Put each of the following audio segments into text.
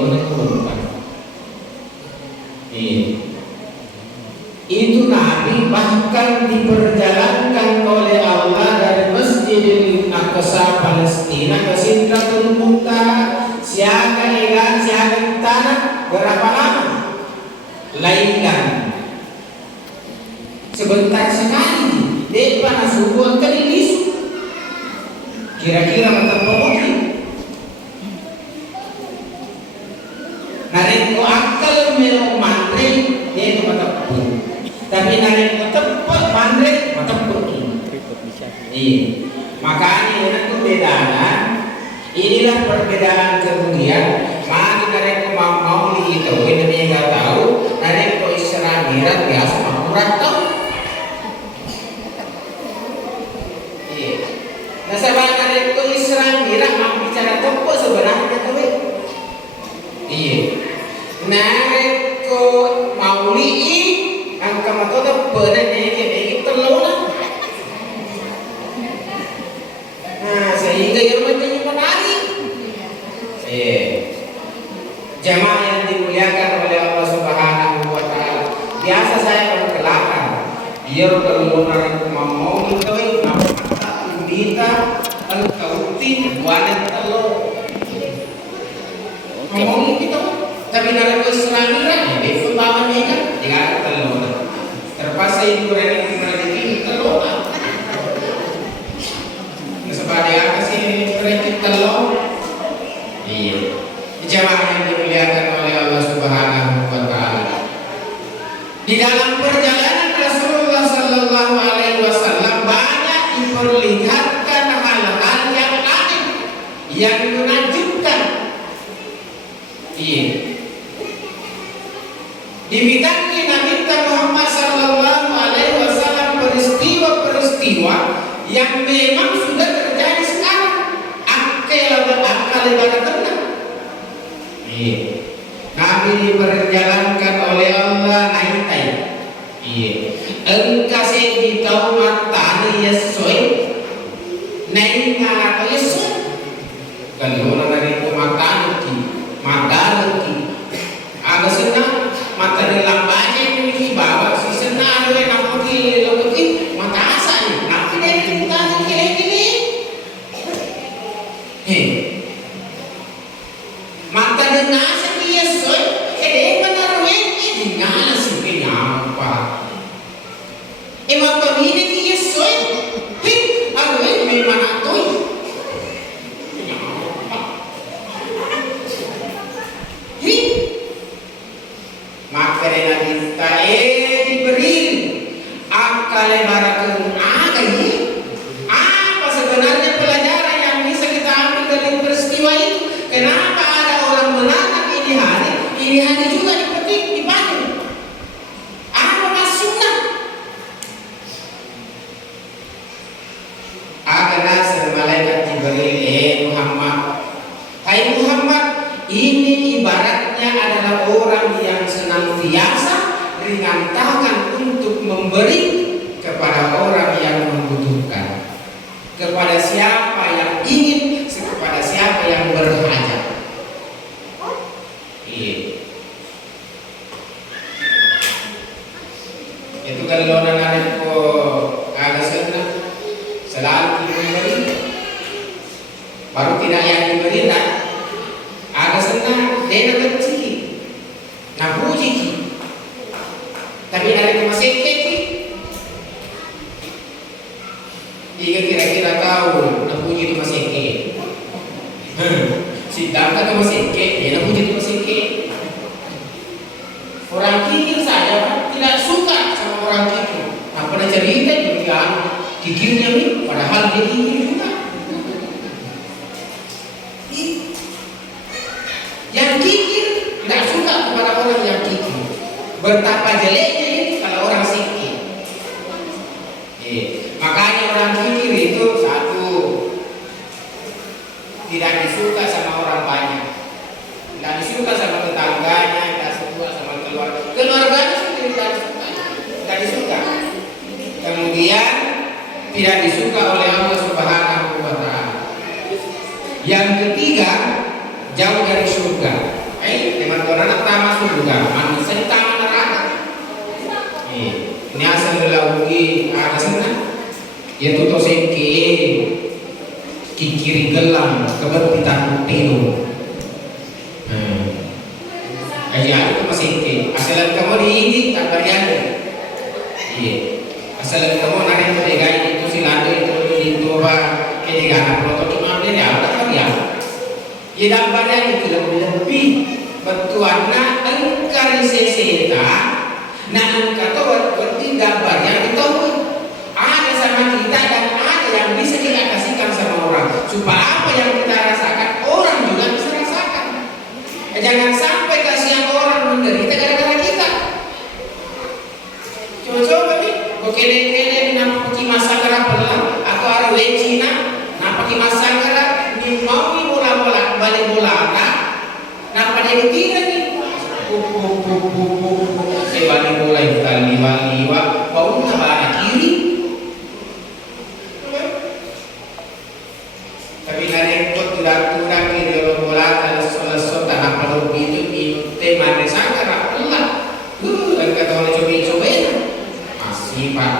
oleh korban. Itu Nabi bahkan diperjalankan oleh Allah dari Masjidil Aqsa Palestina ke Sidratul Muntaha, siaga ilan siaga tanah berapa lama? Lailan, sebentar sekali. Depan subuh kali isu kira-kira mata pemukul narik ko akal melo mandre dia itu mata pun, tapi narik ko tepat mandre mata pun. Iya, makanya itu perbedaan. Inilah perbedaan kemudian. Mari narik ko mau itu ini nggak tahu. Narik ko Isra Mi'raj biasa akurat tahu. Nah, sebenarnya itu Isra Mi'raj bicara tempo sebenarnya tuh. Iya. Narik ko maulidi angka matoda pernah kayak telur. Nah, sehingga yang menjadi menarik. Jamaah yang dimuliakan oleh Allah Subhanahu wa Ta'ala. Biasa saya berkelakar. Biar kalau narik ko mau itu kita al-kauti buanan telur ngomong gitu, tapi dalam Islam ya itu lawannya kan tidak telur terpaksa itu rezeki telur sebagai apa sih rezeki telur. Iya, jamaah yang dimuliakan oleh Allah Subhanahu wa Ta'ala. Di dalam perjalanan Rasulullah Sallallahu Alaihi Wasallam banyak diperlihatkan hal-hal yang aneh, yang menakjubkan. Iya. Dibidangi Nabi Muhammad Sallallahu Alaihi Wasallam peristiwa-peristiwa yang memang sudah terjadi sekarang. Akal ibadah tenang. Iya. Nabi diperjalankan oleh Allah naik taib. Iya. Engkau di kaum matani Yesus naik atau Yesus kalau orang dari matani ki madal ki agak senang materi lambanya ini bawa si senang ada yang nak ki lo ki mata asal nak dari kita kayak gini mata dengan asal Yesus benar ini dengan asal apa emang pemini ki Yesus aduh ini memang tuh makanya kita diberi akal barakan ini apa sebenarnya pelajaran yang bisa kita ambil dari peristiwa itu. Kenapa ada orang menanam ini hari juga dipetik dipanen apa maksudnya? Agak malaikat Jibril Muhammad, hai Muhammad, ini ibaratnya adalah orang yang senantiasa ringan tangan untuk memberi kepada orang yang membutuhkan, kepada siapa yang ingin, kepada siapa yang berhajat. Iya. Itu kalau anak ko agak senang selalu memberi, baru tidak yang diberi lah. Agak senang dia kecil, nak puji, tapi dari masih kecil. Jika kira-kira tahu nak puji itu masih kecil, sidangkan itu masih kecil, dia nak puji itu masih kecil. Orang kikir saja tidak suka sama orang kikir. Nah, pernah cerita juga kikirnya ini, padahal dia kikir juga. Yang kikir tidak suka kepada orang yang kikir. Betapa jeleknya ini kalau orang sikir. Makanya orang kikir itu satu, tidak disuka sama orang banyak, tidak disuka sama tetangganya, tidak suka sama keluarganya sendiri tidak disuka. Kemudian tidak disuka oleh Allah Subhanahu wa Ta'ala. Yang ketiga, jauh dari surga. anak tamas juga manusia tangan neraka. Ini asal lagi ada sana. Ya tu sengke kikiri gelam keberpitan pinu. Aja itu masih ke. Asal kamu di ini tak berjaya. Iya. Asal kamu narik ke degai itu silado itu ba ke degai prototipe apa ya? Ada kan ya? Ya dampaknya itu lebih bertuana engkar seseta. Nah engkar tu berarti gambarnya itu ada sama kita dan ada yang bisa kita kasihkan sama orang supaya apa yang kita rasakan orang juga bisa rasakan. Jangan sampai kasihan orang menderita gara-gara kita. Coba-coba nih, kok kele-kele nak pakai masalah pelan atau ada Cina nak pakai masalah ni mau ni bola-bola balik bola kan? Nak pada kira ni, balik bola itu liwa-liwa, bau tak kiri. Tapi nari ikut tudak-tudak kiri bola kalau selesai tanah perlu itu tema resangka rapulah. Kata orang coba-coba masih pak.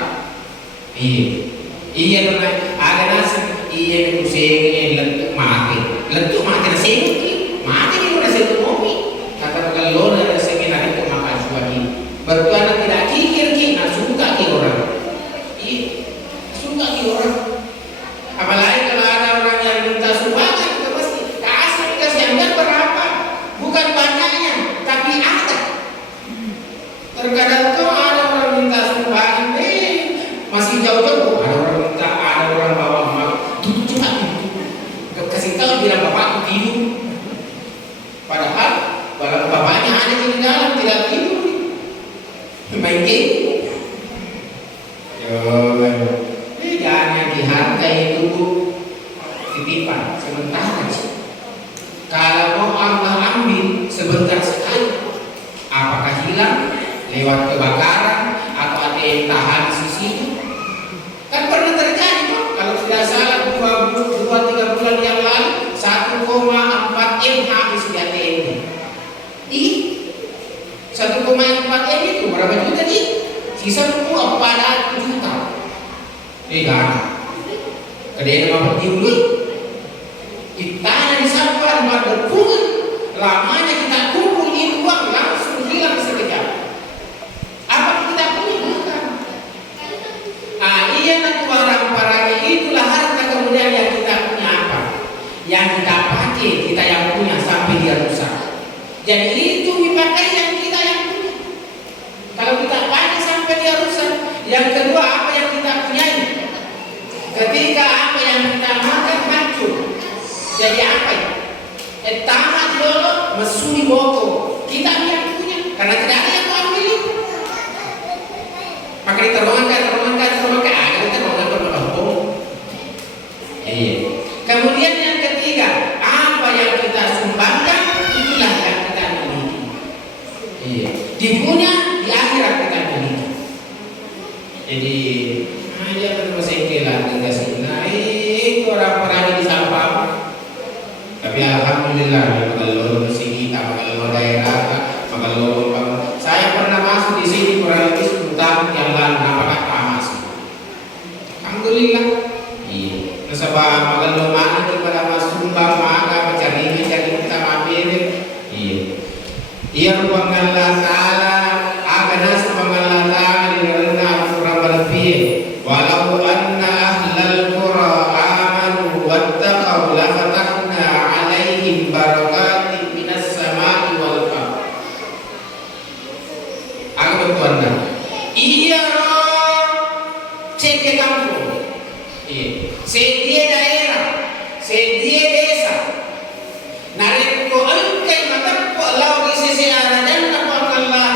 Iya benar. Ada nasi iya itu sih lentuk mati nasi mati ni pun nasi itu momi. Kata kalau ada seminar itu makan suami. Bertuan tidak kikir nak suka ki orang. Suka ki orang. Apalagi kalau ada orang yang minta sumbangan itu pasti kasih anda berapa? Bukan banyaknya, tapi ada. Terkadang tuh ada orang minta sumbangan, masih jauh-jauh ada orang bawa mak, tutup cepat kasih tahu bilang bapak tidur. Padahal bapaknya ada di dalam tidak tidur, main game. Jangan dihargai dulu titipan sementara. Kalau mau Allah ambil sebentar sekali, apakah hilang lewat kebakaran atau ada yang tahan di sisinya? Kan pernah terjadi tuh. Kalau tidak salah 2-3 bulan yang lalu 1,4 M habis di ATM. 1,4 M itu berapa juta nih? Sisa 4 juta. Kan? Kedai nama dulu. Kita di sabar berhubungan. Lamanya kita kumpul ini uang langsung hilang sekejap. Apa kita punya bukan? Iya nanti barang-barangnya itulah harta kemudian yang kita punya apa? Yang kita pakai kita yang punya sampai dia rusak. Jadi itu dipakai yang kita yang punya. Kalau kita pakai sampai dia rusak, yang kedua apa yang kita punyai? Ketika apa yang kita makan hancur, jadi apa ya? Tamat dulu mesuri boko kita yang punya karena tidak ada yang mau ambil itu. Maka diterongkan ada diterongkan berbahaya. Iya. Kemudian yang ketiga, apa yang kita sumbangkan itulah yang kita miliki. Iya. Di dunia, di akhirat kita miliki. Jadi aja terus sekelah dengan sini. Itu orang-orang di sampah. Tapi alhamdulillah kalau sini kita kalau daerah kalau saya pernah masuk di sini kurang lebih 10 tahun yang lalu apakah tamas. Alhamdulillah. Iya. Nasabah kalau mana kita masuk maka mencari kita mampir. Iya. Iya ruangan Allah Taala agana subhanallah Taala di dalam surah Al-Fil. Walau anna ahlal qura amanu wattaqau la fatahna alaihim barakatin minas sama'i wal ardh. Aku bertuan. Iya cek kampung. Iya. Sedia daerah, sedia desa. Narik ko angkai mata ko law di sisi aradan na ko Allah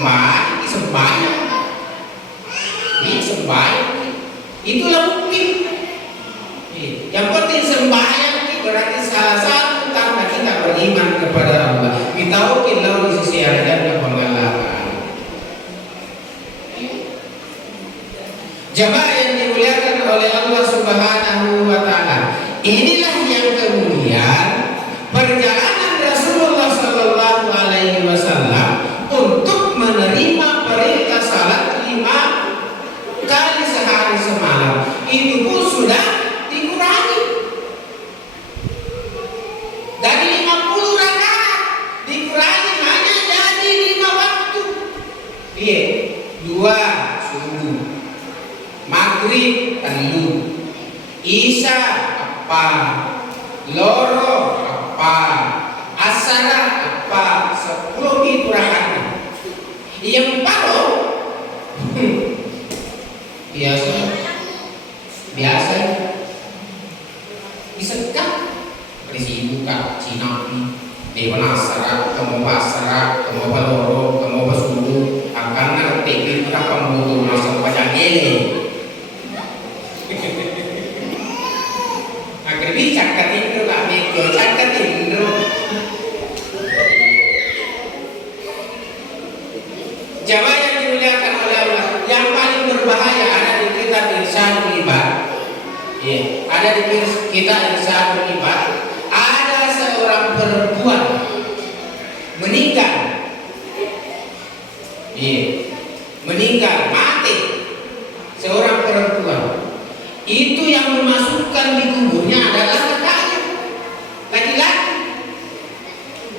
sembahyang. Ini sembahyang. Itulah bukti. Yang penting sembahyang itu berarti salah satu tanda kita beriman kepada Allah. Kita ukilau di sisi dan pengalaman. Jamaah yang dimuliakan oleh Allah Subhanahu wa Ta'ala, inilah yang kemudian perjalanan Rasulullah Sallallahu Alaihi Wasallam untuk menerima perintah salat 5 kali sehari semalam. Itu pun sudah dikurangi dari 50 rakaat, dikurangi hanya jadi 5 waktu. Iya, 2 subuh, maghrib telu, isya apa, loro apa, asar apa, 10 itu rakaat. Yang paruh biasa disekat berisi buka Cina dewa nasara kamu pasara kamu baloro kamu basudu akan ngerti berapa mutu masuk pajak ini agar bisa ketindu gak mikir ketindu. Jamaah yang dimuliakan oleh Allah, yang paling berbahaya ada di kitab Irsyadul Ibad. Ada di kitab Irsyadul Ibad, ada seorang perempuan meninggal. Meninggal, mati. Seorang perempuan. Itu yang memasukkan di kuburnya adalah laki-laki.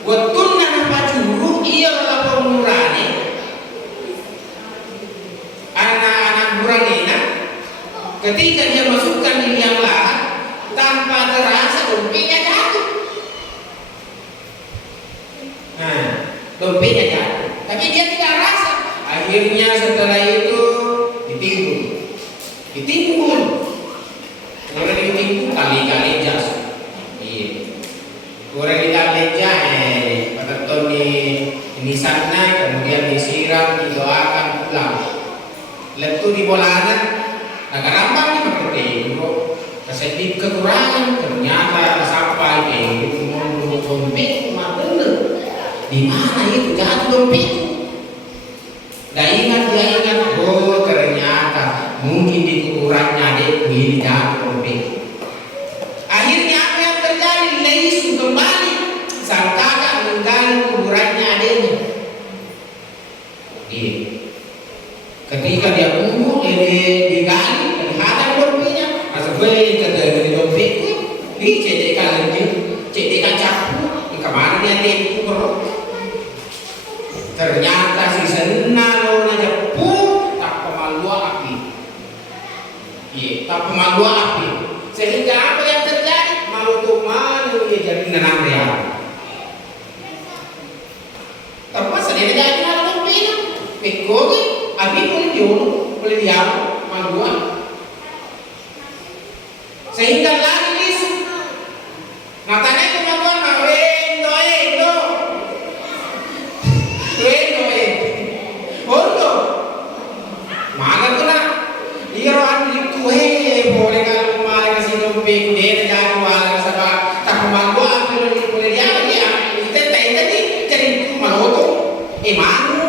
Waktu nana pacuru ia adalah pemurani. Anak-anak buranina ketika dia masukkan di liang lahat tanpa terasa dompetnya jatuh. Nah, dompetnya jatuh, tapi dia tidak rasa. Akhirnya setelah itu ditimbun. Orang ditimbun kali-kali jas. Orang dikali jas, pada tahun ini sana kemudian disiram, didoakan pulang. Letu di bolanan, agak rambang nih seperti itu. Kesedih kekurangan, ternyata sampai ke dompet bener. Di mana itu jatuh dompet? Dia ingat, oh ternyata mungkin di kuburannya adikku ini jatuh dompet. Akhirnya apa yang terjadi? Leisu kembali, sang kakak menggali kuburannya adiknya. Ketika dia kumpul, digali, dihadap dompetnya. Masa gue kata di dompetku, ini cedek lagi, cedek capu, di kamar dia tempu bro. Ternyata si senang aja pun tak pemaluan api. Tak pemaluan api. Sehingga apa yang terjadi? Malu dia jadi nanam real. Tapi masa dia jadi nanam dompetnya? Pekogi. Abi boleh diam, maluan. Sehingga lari lisu. Matanya teman-teman, Hondo. Mana tu nak? Dia orang itu, boleh kalau malah kasih dompet, dia jadi malah sebab tak maluan boleh diam dia. Kita tadi jadi malu tu, malu.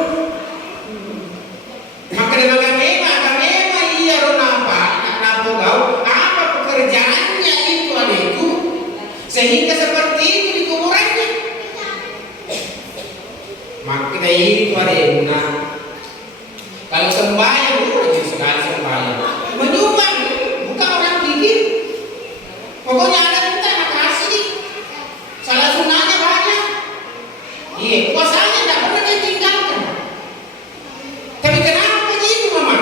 Sehingga seperti itu di kuburannya. Makanya itu ada yang guna. Kalau sembahyang, rajin sekali sembahyang. Menyumbang, bukan orang pikir. Pokoknya ada kita nak kasih. Salah sunahnya banyak. Puasanya tidak pernah ditinggalkan. Tapi kenapa begitu mama?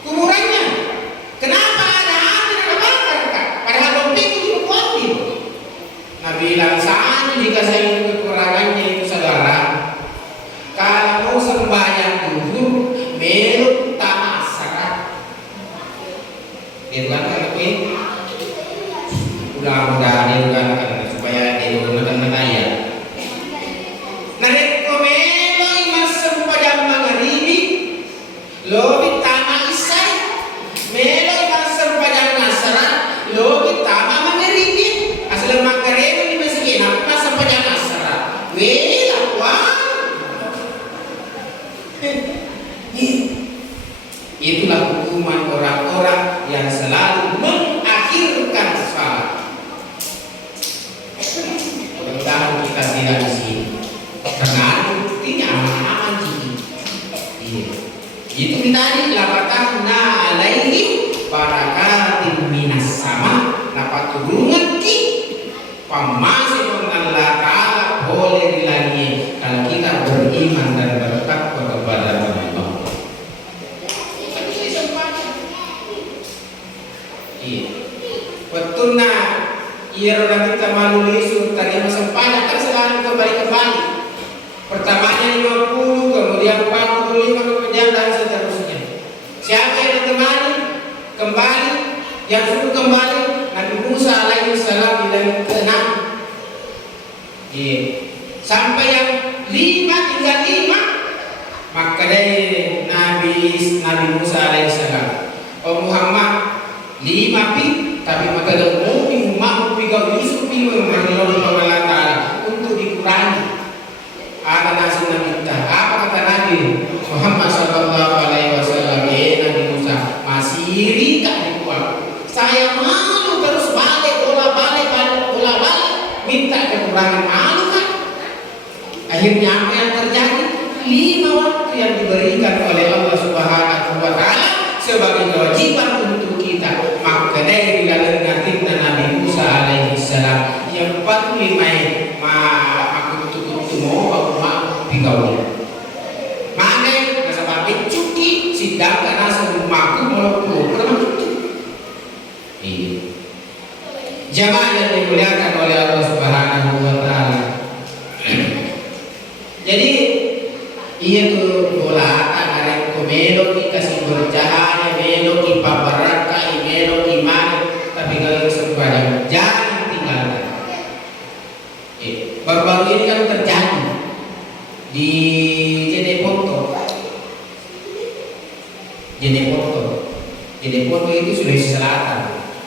Kuburannya, kenapa ada api dan bakar? Padahal dompet itu kuatir. Nabi bilang saja jika saya kekurangannya itu saudara. Kalau Itulah hukuman orang-orang yang selalu mengakhirkan salat. Mudah-mudahan kita tidak di sini, karena buktinya aman-aman sih. Itu tadi lapatahna alaihi barakatin minas sama, dapat turungan ki pamasih Allah Ta'ala boleh dilagi kalau kita beriman dan bertakwa kepada Allah. Betulnya ia orang kita malu lisu tadi sempatnya kan selalu kembali. Pertamanya 50, kemudian 45, kemudian dan seterusnya. Siapa yang ditemani kembali, yang suruh kembali Nabi Musa alaihi salam dan ke-6. Sampai yang 5 tinggal 5, maka dari Nabi Musa alaihi salam, oh Muhammad 5 pi, tapi maka ada umum mau pigau Yusuf pi mengenal Allah Ta'ala untuk dikurangi. Ada nasi Nabi kita. Apa kata Nabi Muhammad sallallahu alaihi wasallam? Nabi Musa masih iri tak dikuat. Saya malu terus balik minta kekurangan malu kan. Akhirnya apa yang terjadi? 5 waktu yang diberikan oleh Allah Subhanahu wa Ta'ala sebagai kewajiban untuk kita. Maka dari dalam ngatimna Nabi Musa alaihi salam yang 45 aku tutup semua aku pigau. Mana nasabah cuci sidang karena semua aku mau kurang itu. Jamaah yang dimuliakan oleh Allah Subhanahu wa Ta'ala. Jadi ia tuh bola anak komelo kasih bercahaya melo di pabaraka melo di mana, tapi kalau semuanya jangan tinggalkan. Baru-baru ini kan terjadi di Jeneponto itu Sulawesi Selatan,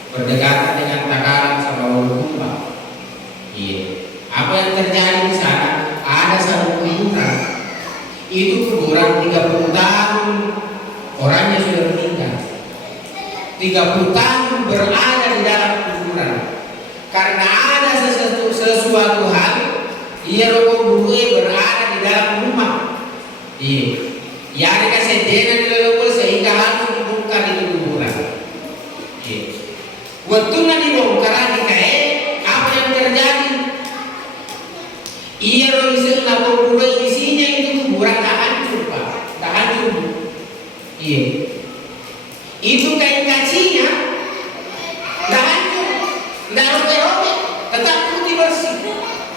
berdekatan dengan Takaran sama Wulukumba. Apa yang terjadi di sana? Ada satu kuburan. Itu kuburan 30 tahun orangnya sudah meninggal. 30 tahun berada di dalam kuburan. Karena ada sesuatu hal, ia rokok buruh berada di dalam rumah. Ya ada kesedihan di dalam sehingga harus dibuka di kuburan. Waktu nanti bongkaran apa yang terjadi? Ia roisel lapor buruh isinya itu kuburan tak hancur pak, tak hancur. Itu kain kacinya tak hancur, tak robek-robek, tetap putih bersih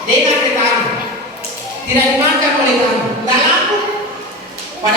dengan ketang. Tidak